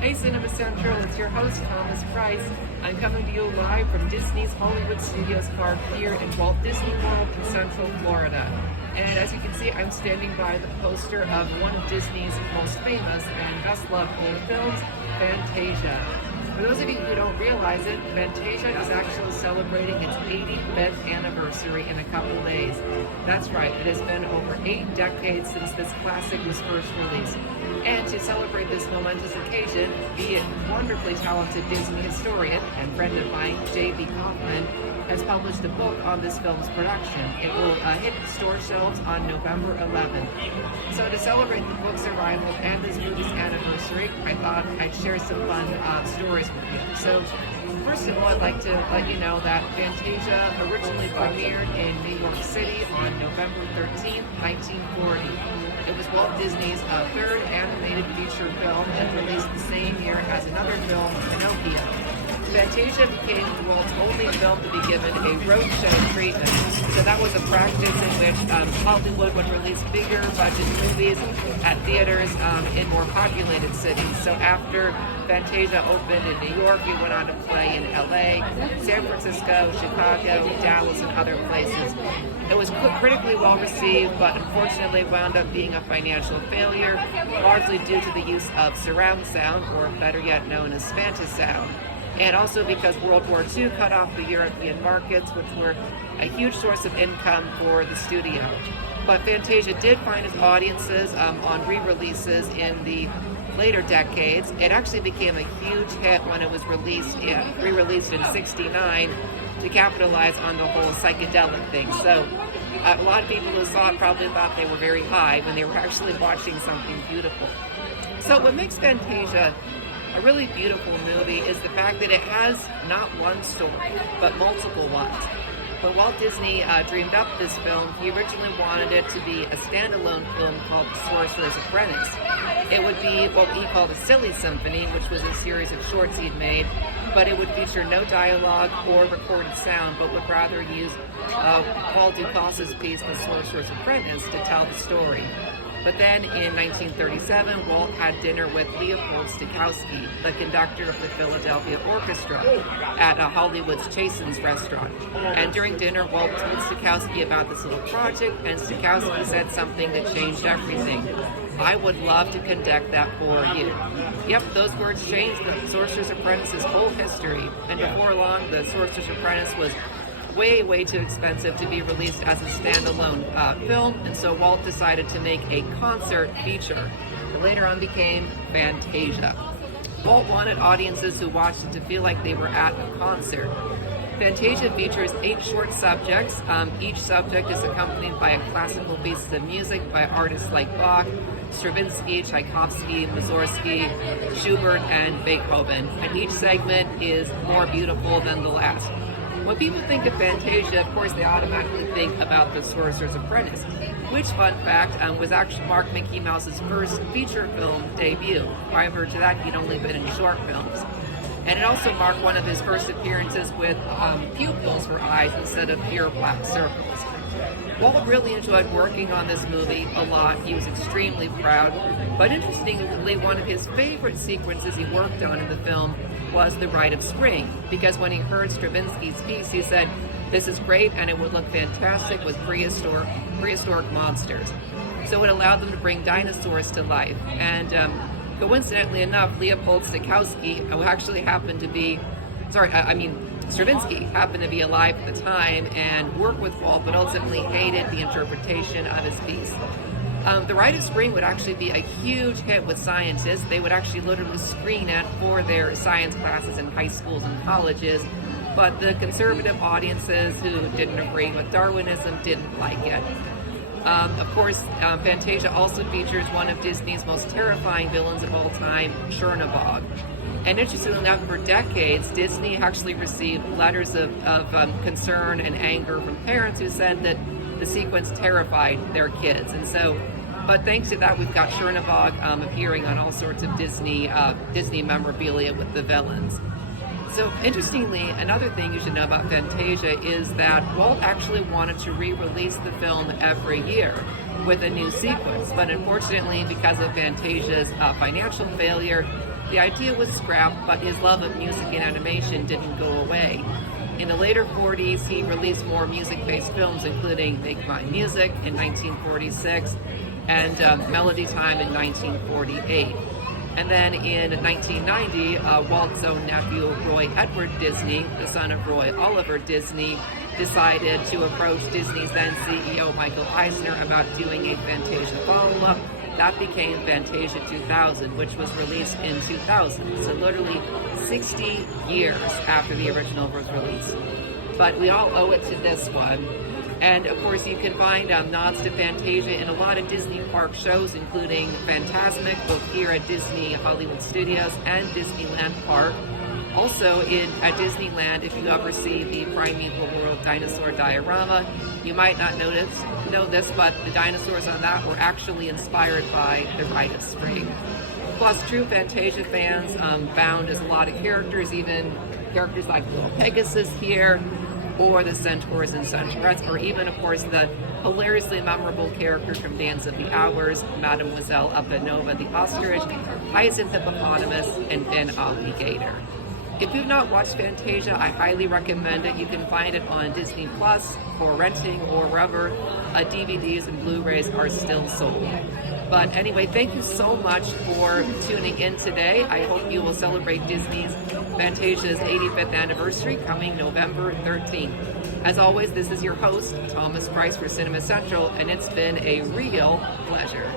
Hey Cinema Central, it's your host Thomas Price. I'm coming to you live from Disney's Hollywood Studios Park here in Walt Disney World in Central Florida. And as you can see, I'm standing by the poster of one of Disney's most famous and best loved old films, Fantasia. For those of you who don't realize it, Fantasia is actually celebrating its 85th anniversary in a couple days. That's right, it has been over 8 decades since this classic was first released. And to celebrate this momentous occasion, the wonderfully talented Disney historian and friend of mine, J.B. Kaufman, has published a book on this film's production. It will hit store shelves on November 11th. So to celebrate the book's arrival and this movie's anniversary, I thought I'd share some fun stories with you. So first of all, I'd like to let you know that Fantasia originally premiered in New York City on November 13th, 1940. It was Walt Disney's third animated feature film and released the same year as another film, Pinocchio. Fantasia became Walt's only film to be given a roadshow treatment. So that was a practice in which Hollywood would release bigger budget movies at theaters in more populated cities. So after Fantasia opened in New York, he went on to play in LA, San Francisco, Chicago, Dallas, and other places. It was critically well received, but unfortunately wound up being a financial failure, largely due to the use of surround sound, or better yet known as Fantasound. And also because World War II cut off the European markets, which were a huge source of income for the studio. But Fantasia did find its audiences on re-releases in the later decades. It actually became a huge hit when it was re-released in '69 to capitalize on the whole psychedelic thing. So a lot of people who saw it probably thought they were very high when they were actually watching something beautiful. So what makes Fantasia a really beautiful movie is the fact that it has not one story, but multiple ones. When Walt Disney dreamed up this film, he originally wanted it to be a standalone film called The Sorcerer's Apprentice. It would be what he called a silly symphony, which was a series of shorts he'd made, but it would feature no dialogue or recorded sound, but would rather use Paul Ducas's piece, The Sorcerer's Apprentice, to tell the story. But then in 1937, Walt had dinner with Leopold Stokowski, the conductor of the Philadelphia Orchestra, at Hollywood's Chasen's restaurant. And during dinner, Walt told Stokowski about this little project, and Stokowski said something that changed everything. "I would love to conduct that for you." Yep, those words changed the Sorcerer's Apprentice's whole history. And before long, the Sorcerer's Apprentice was way too expensive to be released as a standalone film, and so Walt decided to make a concert feature that later on became Fantasia. Walt wanted audiences who watched it to feel like they were at a concert. Fantasia features 8 short subjects. Each subject is accompanied by a classical piece of music by artists like Bach, Stravinsky, Tchaikovsky, Mussorgsky, Schubert, and Beethoven. And each segment is more beautiful than the last. When people think of Fantasia, of course, they automatically think about The Sorcerer's Apprentice, which, fun fact, was actually Mark Mickey Mouse's first feature film debut. Prior to that, he'd only been in short films. And it also marked one of his first appearances with pupils for eyes instead of pure black circles. Walt really enjoyed working on this movie a lot. He was extremely proud. But interestingly, one of his favorite sequences he worked on in the film was the Rite of Spring, because when he heard Stravinsky's piece, he said, "This is great, and it would look fantastic with prehistoric monsters." So it allowed them to bring dinosaurs to life. And coincidentally enough, Leopold Stokowski, who actually happened to be, Stravinsky happened to be alive at the time and worked with Walt, but ultimately hated the interpretation of his piece. The Rite of Spring would actually be a huge hit with scientists. They would actually literally screen it for their science classes in high schools and colleges, but the conservative audiences who didn't agree with Darwinism didn't like it. Of course, Fantasia also features one of Disney's most terrifying villains of all time, Chernabog. And interestingly enough, for decades, Disney actually received letters of concern and anger from parents who said that the sequence terrified their kids. And so, but thanks to that, we've got Chernabog appearing on all sorts of Disney memorabilia with the villains. So interestingly, another thing you should know about Fantasia is that Walt actually wanted to re-release the film every year with a new sequence. But unfortunately, because of Fantasia's financial failure, The idea was scrapped, but his love of music and animation didn't go away. In the later 40s, he released more music-based films, including Make Mine Music in 1946 and Melody Time in 1948. And then in 1990, Walt's own nephew, Roy Edward Disney, the son of Roy Oliver Disney, decided to approach Disney's then CEO, Michael Eisner, about doing a Fantasia follow-up. That became Fantasia 2000, which was released in 2000, so literally 60 years after the original was released. But we all owe it to this one. And of course, you can find nods to Fantasia in a lot of Disney park shows, including Fantasmic, both here at Disney Hollywood Studios and Disneyland Park. Also, at Disneyland, if you ever see the Primeval World dinosaur diorama, you might not know this, but the dinosaurs on that were actually inspired by the Rite of Spring. Plus, true Fantasia fans found as a lot of characters, even characters like Little Pegasus here, or the Centaurs and Centaurettes, or even, of course, the hilariously memorable character from Dance of the Hours, Mademoiselle Upanova the Ostrich, Hyacinth Hippopotamus, and Ben Alligator. If you've not watched Fantasia, I highly recommend it. You can find it on Disney Plus for renting or wherever DVDs and Blu-rays are still sold. But anyway, thank you so much for tuning in today. I hope you will celebrate Disney's Fantasia's 85th anniversary coming November 13th. As always, this is your host, Thomas Price for Cinema Central, and it's been a real pleasure.